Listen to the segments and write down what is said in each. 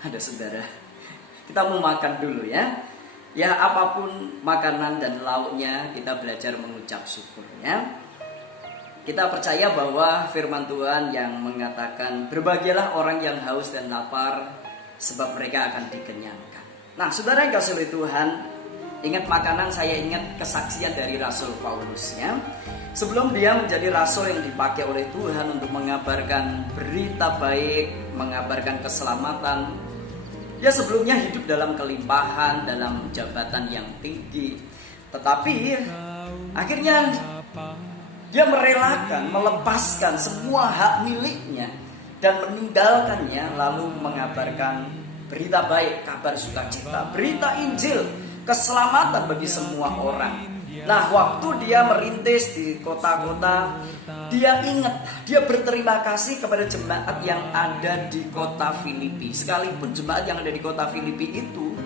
Ada saudara, kita mau makan dulu ya. Ya apapun makanan dan lauknya, kita belajar mengucap syukur ya. Kita percaya bahwa firman Tuhan yang mengatakan berbahagialah orang yang haus dan lapar, sebab mereka akan dikenyangkan. Nah saudara yang kasih oleh Tuhan, ingat makanan, saya ingat kesaksian dari Rasul Paulus ya. Sebelum dia menjadi rasul yang dipakai oleh Tuhan untuk mengabarkan berita baik, mengabarkan keselamatan, dia sebelumnya hidup dalam kelimpahan, dalam jabatan yang tinggi. Tetapi akhirnya dia merelakan, melepaskan semua hak miliknya dan meninggalkannya, lalu mengabarkan berita baik, kabar sukacita, berita Injil, keselamatan bagi semua orang. Nah, waktu dia merintis di kota-kota, dia ingat, dia berterima kasih kepada jemaat yang ada di kota Filipi. Sekalipun jemaat yang ada di kota Filipi itu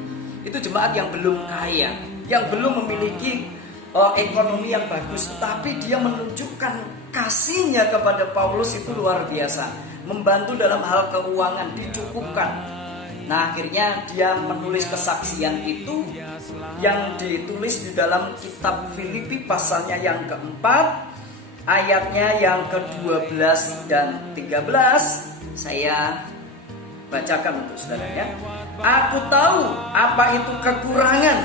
jemaat yang belum kaya, yang belum memiliki ekonomi yang bagus, tapi dia menunjukkan kasihnya kepada Paulus itu luar biasa. Membantu dalam hal keuangan, dicukupkan. Nah akhirnya dia menulis kesaksian itu yang ditulis di dalam kitab Filipi pasalnya yang keempat, ayatnya yang ke-12 dan 13. Saya bacakan untuk saudaranya. Aku tahu apa itu kekurangan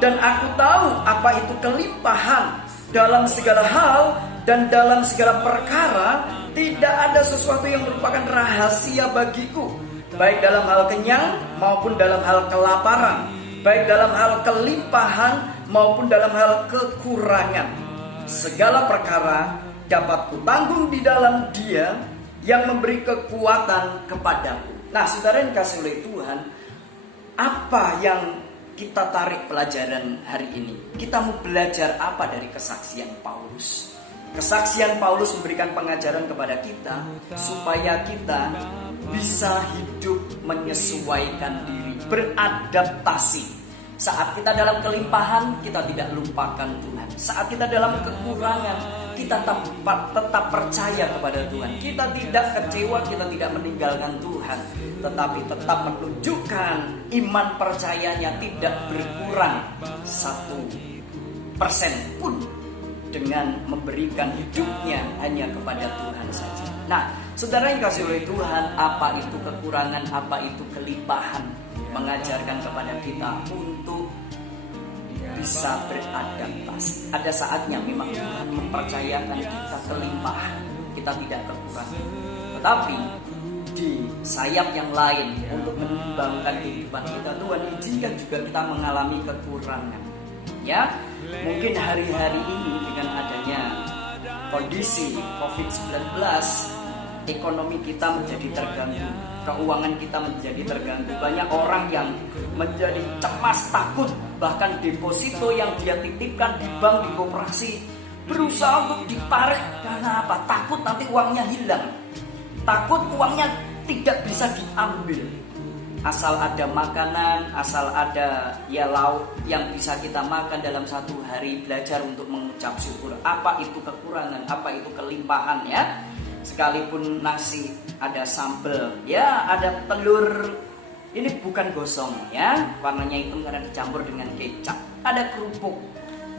dan aku tahu apa itu kelimpahan. Dalam segala hal dan dalam segala perkara tidak ada sesuatu yang merupakan rahasia bagiku, baik dalam hal kenyang maupun dalam hal kelaparan, baik dalam hal kelimpahan maupun dalam hal kekurangan. Segala perkara dapat kutanggung di dalam Dia yang memberi kekuatan kepadaku. Nah, saudara yang dikasihi oleh Tuhan, apa yang kita tarik pelajaran hari ini? Kita mau belajar apa dari kesaksian Paulus? Kesaksian Paulus memberikan pengajaran kepada kita supaya kita bisa hidup menyesuaikan diri, beradaptasi. Saat kita dalam kelimpahan, kita tidak lupakan Tuhan. Saat kita dalam kekurangan, kita tetap percaya kepada Tuhan. Kita tidak kecewa, kita tidak meninggalkan Tuhan, tetapi tetap menunjukkan iman percayanya tidak berkurang 1% pun dengan memberikan hidupnya hanya kepada Tuhan saja. Nah, saudara yang kasih oleh Tuhan, apa itu kekurangan, apa itu kelimpahan, mengajarkan kepada kita untuk bisa beradaptasi. Ada saatnya memang Tuhan mempercayakan kita kelimpahan, kita tidak kekurangan. Tetapi di sayap yang lain untuk mengembangkan kehidupan kita, Tuhan izinkan juga kita mengalami kekurangan. Ya, mungkin hari-hari ini dengan adanya kondisi COVID-19, ekonomi kita menjadi terganggu, keuangan kita menjadi terganggu. Banyak orang yang menjadi cemas, takut, bahkan deposito yang dia titipkan di bank, di koperasi berusaha untuk ditarik. Karena apa? Takut nanti uangnya hilang, takut uangnya tidak bisa diambil. Asal ada makanan, asal ada ya lauk yang bisa kita makan dalam satu hari, belajar untuk mengucap syukur. Apa itu kekurangan, apa itu kelimpahan ya. Sekalipun nasi ada sambal, ya ada telur, ini bukan gosong ya, warnanya hitam karena dicampur dengan kecap. Ada kerupuk,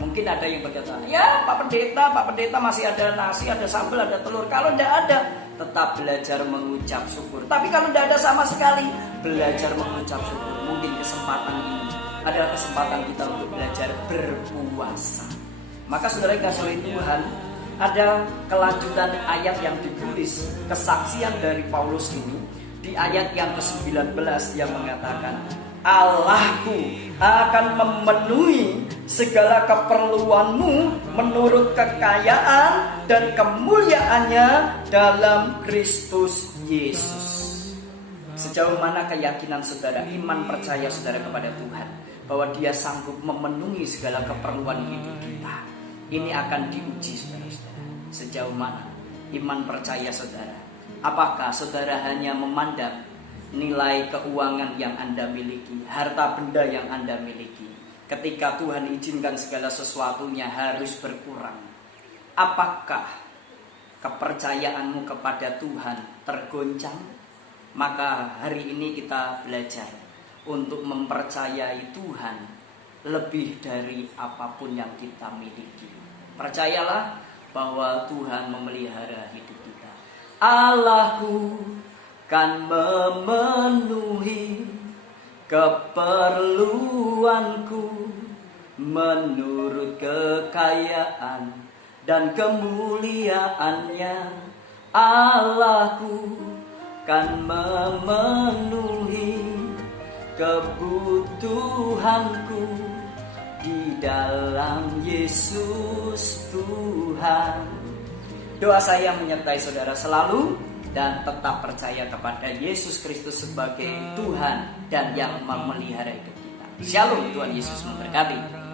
mungkin ada yang berkata, ya Pak Pendeta masih ada nasi, ada sambal, ada telur. Kalau tidak ada, tetap belajar mengucap syukur. Tapi kalau tidak ada sama sekali, belajar mengucap syukur. Mungkin kesempatan ini adalah kesempatan kita untuk belajar berpuasa. Maka saudara yang kasih oleh Tuhan, ada kelanjutan ayat yang ditulis, kesaksian dari Paulus ini. Di ayat yang ke-19 yang mengatakan, Allahku akan memenuhi segala keperluanmu menurut kekayaan dan kemuliaannya dalam Kristus Yesus. Sejauh mana keyakinan saudara, iman percaya saudara kepada Tuhan, bahwa Dia sanggup memenuhi segala keperluan hidup kita. Ini akan diuji saudara-saudara. Sejauh mana iman percaya saudara? Apakah saudara hanya memandang nilai keuangan yang Anda miliki, harta benda yang Anda miliki? Ketika Tuhan izinkan segala sesuatunya harus berkurang, apakah kepercayaanmu kepada Tuhan tergoncang? Maka hari ini kita belajar untuk mempercayai Tuhan lebih dari apapun yang kita miliki. Percayalah bahwa Tuhan memelihara hidup kita. Allahku kan memenuhi keperluanku menurut kekayaan dan kemuliaannya. Allahku kan memenuhi kebutuhanku di dalam Yesus Tuhan. Doa saya menyertai saudara selalu, dan tetap percaya kepada Yesus Kristus sebagai Tuhan dan yang memelihara hidup kita. Shalom, Tuhan Yesus memberkati.